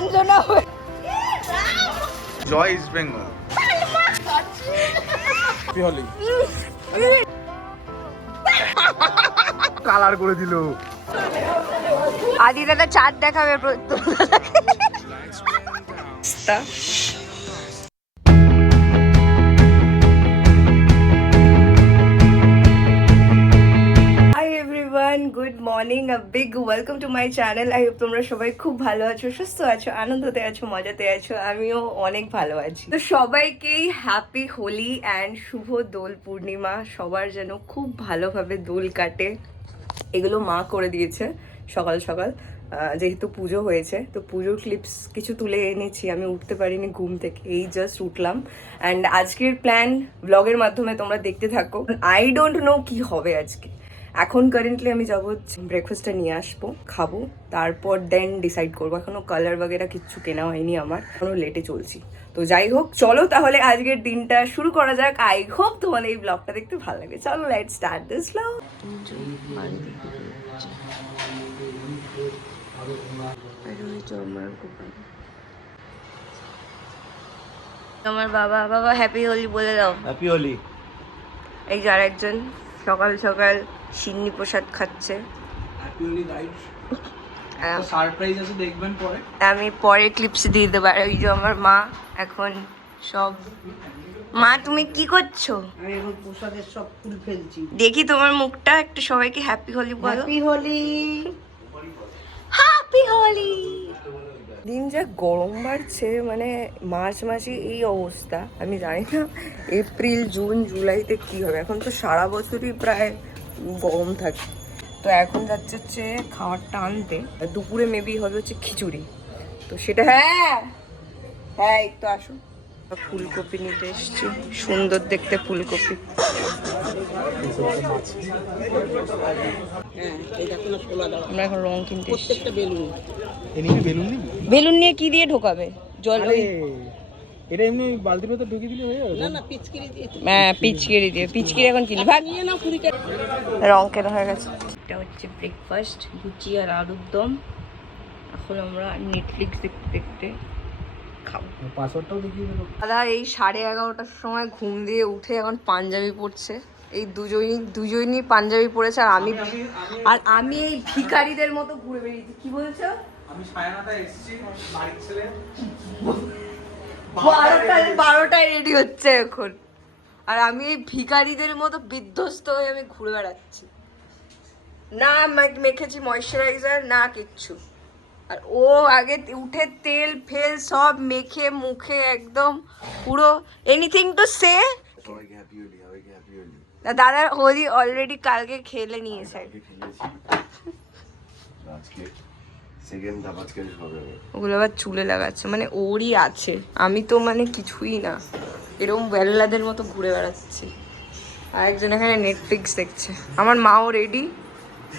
কাঞ্চনা হয়ে জয় east Bengal. Colour করে দিল। আদি দাদা চাঁদ দেখাবে everyone good morning a big welcome to my channel I hope তোমরা সবাই খুব ভালো আছো, সুস্থ আছো, আনন্দতে আছো, মজাতে আছো। আমিও অনেক ভালো আছি। তো সবাইকেই হ্যাপি হোলি অ্যান্ড শুভ দোল পূর্ণিমা। সবার যেন খুব ভালোভাবে দোল কাটে। এগুলো মা করে দিয়েছে সকাল সকাল। যেহেতু পুজো হয়েছে, তো পুজোর ক্লিপস কিছু তুলে এনেছি। আমি উঠতে পারিনি ঘুম থেকে, এই জাস্ট উঠলাম। অ্যান্ড আজকের প্ল্যান ব্লগের মাধ্যমে তোমরা দেখতে থাকো। আই ডোন্ট নো কি হবে আজকে। এখন কারেন্টলি আমি যাব ব্রেকফাস্টটা নিয়ে আসব খাব তারপর দেন ডিসাইড করব। এখনও কালার বাগেরা কিচ্ছু কেনা হয়নি আমার এখনও লেটে চলছি। তো যাই হোক চলো তাহলে আজকের দিনটা শুরু করা যাক। আই হোপ তোমাদের এই ব্লগটা দেখতে ভালো লাগে। চলো লেট স্টার্ট দিস ব্লগ আমার বাবা বাবা হ্যাপি হোলি বলে দাও। হ্যাপি হোলি। এই যার একজন সকাল সকাল। সিন্নি প্রসাদ খাচ্ছে সারপ্রাইজ আছে দেখবেন পরে। আমি পরে ক্লিপস দিয়ে দেবো। আর ওই যে আমার মা এখন সব মা তুমি কি করছ? আমি এখন পোশাকের সব ফুল ফেলছি। দেখি তোমার মুখটা একটু সবাইকে হ্যাপি হোলি বলো। হ্যাপি হোলি। হ্যাপি হোলি। দিন যা গরম বাড়ছে মানে মার্চ মাসে এই অবস্থা। আমি জানি না এপ্রিল জুন জুলাইতে কি হবে। এখন তো সারা বছরই প্রায় গরম থাকে। তো এখন যাচ্ছে হচ্ছে খাবারটা আনতে। দুপুরে মেবি হবে হচ্ছে খিচুড়ি। তো সেটা হ্যাঁ! হ্যাঁ এই তো আসো। ফুলকপি নিতে এসছি। সুন্দর দেখতে ফুলকপি। হ্যাঁ আমরা এখন রং কিনতে বেলুন। নিয়ে কি দিয়ে ঢোকাবে? জল ওই এটা এমনি বালতির ভেতর ঢুকিয়ে দিলে হয়ে যাবে? না না পিচকিরি দিয়ে হ্যাঁ পিচকিরি দিয়ে পিচকিরি এখন কিনি ভাগ নিয়ে নাও কুড়ি রং কেনা হয়ে গেছে। এটা হচ্ছে ব্রেকফাস্ট লুচি আর আলুর দম। এখন আমরা নেটফ্লিক্স দেখতে দেখতে দাদা এই সাড়ে এগারোটার সময় ঘুম দিয়ে উঠে এখন পাঞ্জাবি পরছে। এই দুজনই দুজনই পাঞ্জাবি পরেছে আর আমি আর আমি এই ভিখারিদের মতো ঘুরে বেরিয়েছি কি বলছো? আমি এসেছি বাড়ির ছেলে। বারোটায় বারোটায় রেডি হচ্ছে এখন। আর আমি এই ভিখারিদের মতো বিধ্বস্ত হয়ে আমি ঘুরে বেড়াচ্ছি। না মেখেছি ময়শ্চারাইজার না কিচ্ছু। আর ও আগে উঠে তেল ফেল সব মেখে মুখে একদম পুরো anything to say happy Holi দাদার অলরেডি কালকে খেলে নিয়েছে। আজকে সেকেন্ড হবে ওগুলো আবার চুলে লাগাচ্ছে মানে ওরই আছে। আমি তো মানে কিছুই না। এরকম বেল্লাদের মতো ঘুরে বেড়াচ্ছি। আর একজন এখানে নেটফ্লিক্স দেখছে। আমার মাও রেডি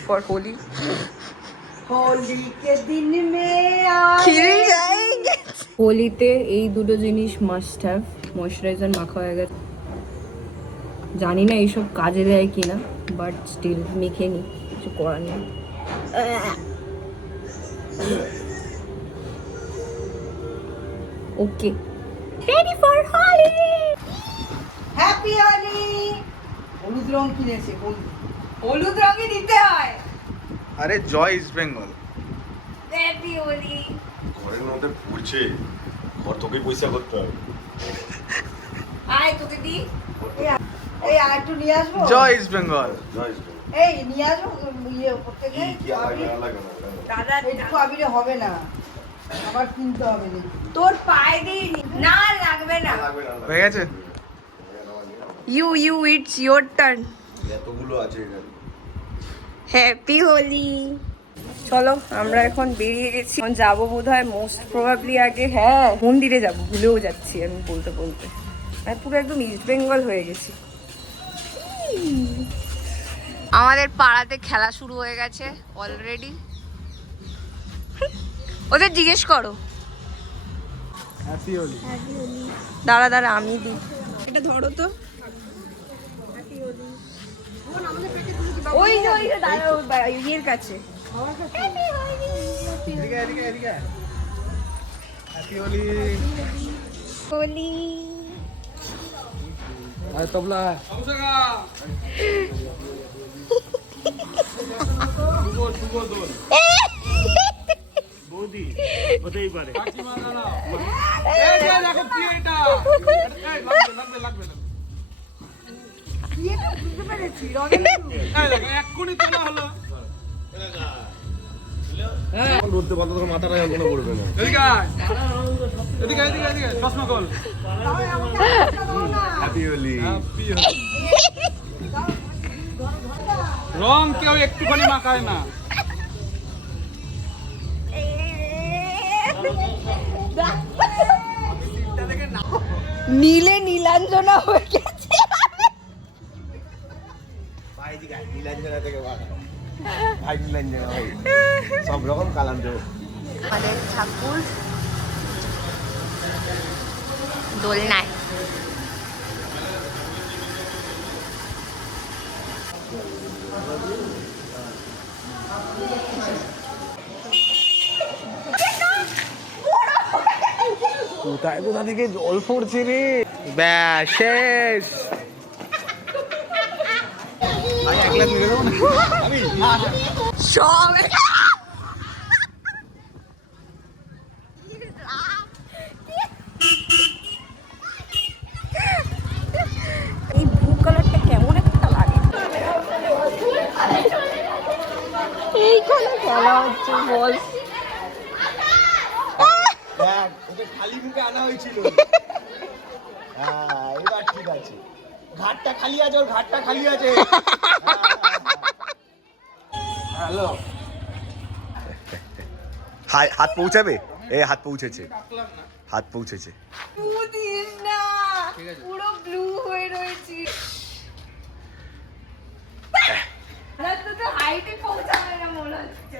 ফর হোলি হোলি কে দিন মে হোলিতে এই দুটো জিনিস মাস্ট হ্যাভ ময়শ্চারাইজার মাখা হয়ে গেছে। জানি না এইসব কাজে দেয় কিনা বাট স্টিল মেখে নি। কিছু করার নেই। Okay ready for Holi happy Holi হলুদ রং কিনেছে হলুদ হলুদ রঙই দিতে হয়। আরে জয় ইস্ট বেঙ্গল হ্যাপি হোলি ঘরের মধ্যে পড়ছে ঘর তোকে পয়সা করতে হবে। আয় তোকে দি। এই আর একটু নিয়ে আসব? জয় ইস্ট বেঙ্গল জয় শ্রী এই নিয়ে আসব ইয়ে উপর থেকে দাদা একটু আবিরে হবে না। আবার কিনতে হবে তোর পায়ে না। লাগবে না। লাগবে না লাগবে হয়ে গেছে? You you it's your turn এতগুলো আছে এখানে। হ্যাপি হোলি চলো আমরা এখন বেরিয়ে গেছি। এখন যাব বোধ হয় মোস্ট প্রবাবলি আগে হ্যাঁ মন্দিরে যাব। ভুলেও যাচ্ছি আমি বলতে বলতে। আমি পুরো একদম ইস্ট বেঙ্গল হয়ে গেছি। আমাদের পাড়াতে খেলা শুরু হয়ে গেছে অলরেডি ওদের জিজ্ঞেস করো। হ্যাপি দাঁড়া দাঁড়া আমি দিই। এটা ধরো তো। ওই যে ওই যে দাঁড়া ওই বা- ইয়ের কাছে। এদিকে এদিকে এদিকে হ্যাপি হোলি হোলি আর তবলা বৌদি হতেই পারে এই যে দেখো কি এটা এই, লাগবে লাগবে লাগবে লাগবে। বুঝতে পেরেছি এই দেখো, এক্ষুনি তোলা হলো ধরতে পারতো তোর মাথাটা যন্ত্রণা করবে না এদিকে আয়। এদিকে এদিকে এদিকে চশমা কল হ্যাপি হোলি রং কেউ একটুখানি মাখায় না নীলে নীলাঞ্জনা হয়ে গেছে। নীলাঞ্জনা থেকে ভাই সব রকম কালার দেবো আমাদের ঠাকুর দোলনায়। কোথায় কোথা থেকে জল পড়ছে রে? ব্যাস শেষ। সব। এই খেলা হচ্ছে বল। দেখ ওকে খালি মুখে আনা হয়েছিল। হ্যাঁ এবার ঠিক আছে। ঘাটটা খালি আছে ওর ঘাটটা খালি আছে। হ্যালো। হাত পৌঁছাবে? এ হাত পৌঁছেছে। হাত পৌঁছেছে। পুরো ব্লু হয়ে রয়েছি। হাইটে পৌঁছাবে না মনে হচ্ছে।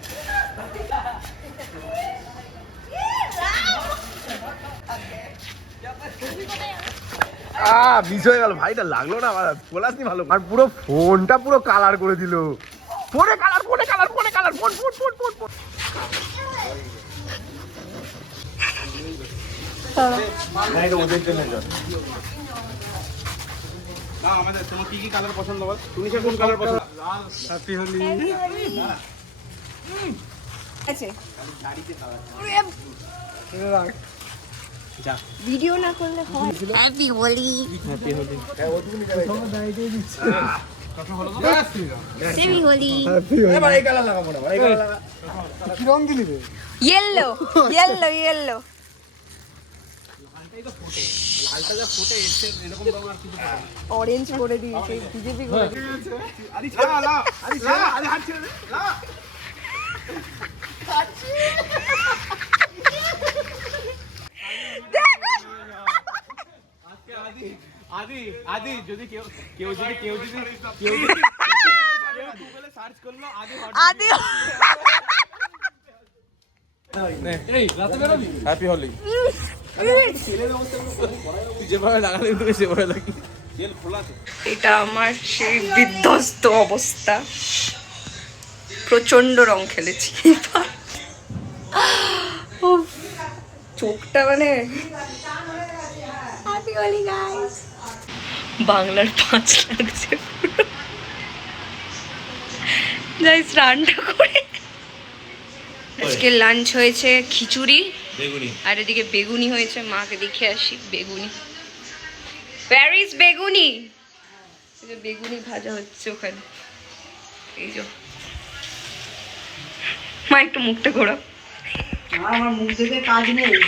মিস হয়ে গেল। ভাইটা লাগল না আমার। পলাসনি ভালো। আর পুরো ফোনটা পুরো কালার করে দিল। ফোনে কালার ফোনে কালার ফোনে colour phone phone phone phone phone. না আমাদের তোমার কি কি কালার পছন্দ বল? তুমি সে কোন কালার পছন্দ? লাল হ্যাপি হোলি আছে। ভিডিও না করলে হয়। হ্যাপি হোলি। সেমি হোলি। এবার এই কালার লাগাবো না এই কালার লাগা কি রং দিলি রে? ইয়েলো ইয়েলো ইয়েলো লালটা যা ফুটে এসছে এরকম রং আর কিছু অরেঞ্জ করে দিয়েছে। বিজেপি করে আরে লা লা আরে লা আরে হাত ছেড়ে। দে লা আজকে আদি আদি যদি কেউ কেউ যদি কেউ যদি কেউ গুগলে সার্চ করল আদি আদি হ্যাপি হোলি এটা আমার সেই বিধ্বস্ত অবস্থা। প্রচণ্ড রং খেলেছি চোখটা মানে Holi, guys. বাংলার পাঁচ লাগছে পুরো। যাই স্নানটা করে। আজকে লাঞ্চ হয়েছে খিচুড়ি। আর এদিকে বেগুনি হয়েছে মাকে দেখে আসি বেগুনি। প্যারিস বেগুনি? এই যে বেগুনি ভাজা হচ্ছে ওখানে। এই যে। মা একটু মুখটা ঘোরাও। আমার মুখ দেখে কাজ নেই।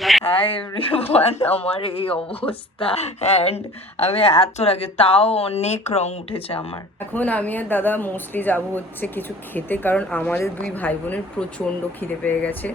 হাই এভরিওয়ান আমার এই অবস্থা। অ্যান্ড আমি এত লাগে তাও অনেক রং উঠেছে আমার। এখন আমি আর দাদা মোস্টলি যাব হচ্ছে কিছু খেতে, কারণ আমাদের দুই ভাই বোনের প্রচণ্ড খিদে পেয়ে গেছে।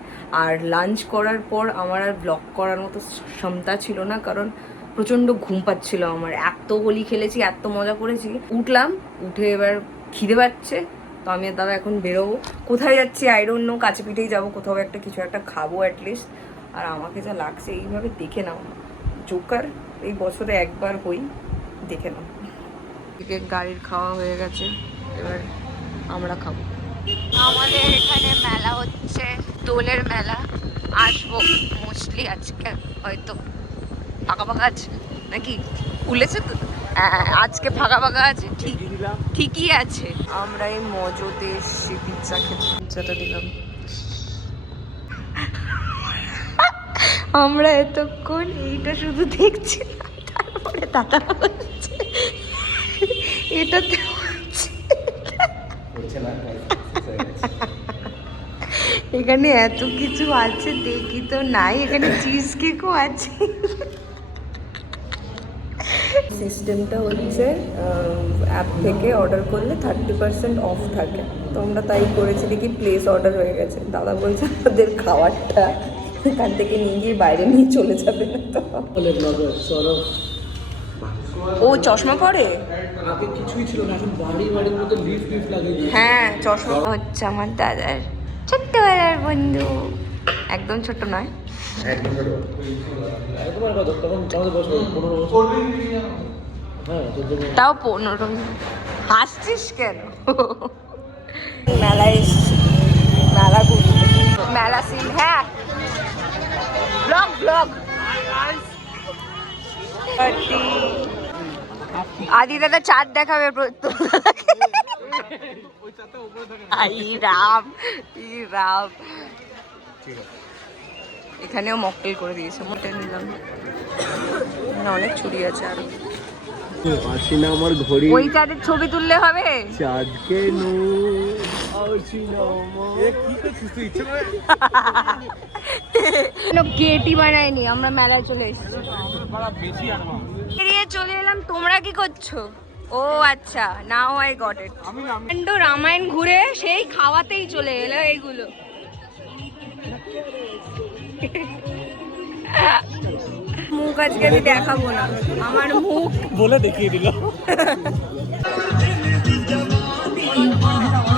আর লাঞ্চ করার পর আমার আর ব্লগ করার মতো ক্ষমতা ছিল না, কারণ প্রচণ্ড ঘুম পাচ্ছিল আমার। এত হোলি খেলেছি, এত মজা করেছি। উঠলাম, উঠে এবার খিদে পাচ্ছে, তো আমি আর দাদা এখন বেরোবো। কোথায় যাচ্ছি? আইরন নো কাছে পিঠেই যাব। কোথাও একটা কিছু একটা খাব অ্যাটলিস্ট আর আমাকে যা লাগছে এইভাবে দেখে নাও। জোকার এই বছরে একবার হই দেখে নাও। এদিকে গাড়ির খাওয়া হয়ে গেছে এবার আমরা খাব। আমাদের এখানে মেলা হচ্ছে দোলের মেলা। আসব মোস্টলি আজকে হয়তো ফাঁকা ফাঁকা আছে নাকি? খুলেছে তো? হ্যাঁ, আজকে ফাঁকা ফাঁকা আছে ঠিক ঠিকই আছে। আমরা এই মজোতে এসছি পিৎজা খেতে। পিৎজাটা দিলাম। আমরা এতক্ষণ এইটা শুধু দেখছিলাম তারপরে দাদা বলছে এটাতে হচ্ছে। এখানে এত কিছু আছে দেখি তো নাই এখানে চিজ কেকও আছে। সিস্টেমটা হচ্ছে অ্যাপ থেকে অর্ডার করলে থার্টি পার্সেন্ট অফ থাকে। তো আমরা তাই করেছি দেখি প্লেস অর্ডার হয়ে গেছে। দাদা বলছে আমাদের খাবারটা এখান থেকে নিয়ে গিয়ে বাইরে নিয়ে চলে যাবে না তো। ও চশমা পরে? আগে কিছুই ছিল না এখন বাড়ি বাড়ির মতো লিফট লাগিয়ে হ্যাঁ চশমা হচ্ছে আমার দাদার ছোট্টবেলার বন্ধু। একদম ছোট নয়। তোমার কত তখন তোমাদের বছর পনেরো বছর। হ্যাঁ তাও পনেরো হাসছিস কেন? মেলায় এসছি। মেলা ঘুরতে। মেলা সিন হ্যাঁ। ব্লগ ব্লগ আদি দাদা চাঁদ দেখাবে রাম ই রাম। এখানেও মকটেল করে দিয়েছে মকটেল নিলাম। অনেক ছুরি আছে আরও। আসি না আমার ঘড়ি। ওই চাঁদের ছবি তুললে হবে? চাঁদকে নু আসি না আমার কি করছিস তুই ইচ্ছে করে কোনো গেটই বানায়নি আমরা মেলায় চলে এসেছি। চলে এলাম তোমরা কি করছ? ও আচ্ছা নাও আই গট ইট কাণ্ড রামায়ণ ঘুরে সেই খাওয়াতেই চলে এলো এইগুলো। মুখ আজকে আমি দেখাবো না আমার মুখ। বলে দেখিয়ে দিল।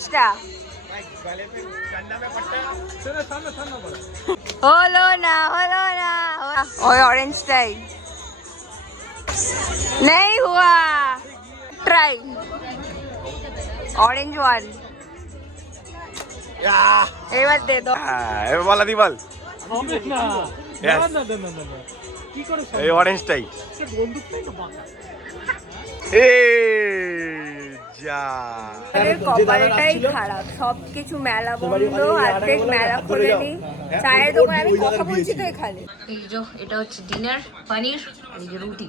জিনিসটা? হলো না হলো না ওই অরেঞ্জটাই নেই হুয়া। ট্রাই অরেঞ্জ ওয়ান এবার দে দাও হ্যাঁ, এবার বল আদি বল। এই অরেঞ্জটাই বন্দুকটাই এই। যা কপালটাই খারাপ সবকিছু মেলা বন্ধ অর্ধেক মেলা খোলেনি। চায়ের দোকানে আমি কথা বলছি তো এখানে। এই যে এটা হচ্ছে ডিনার পনির এই যে রুটি।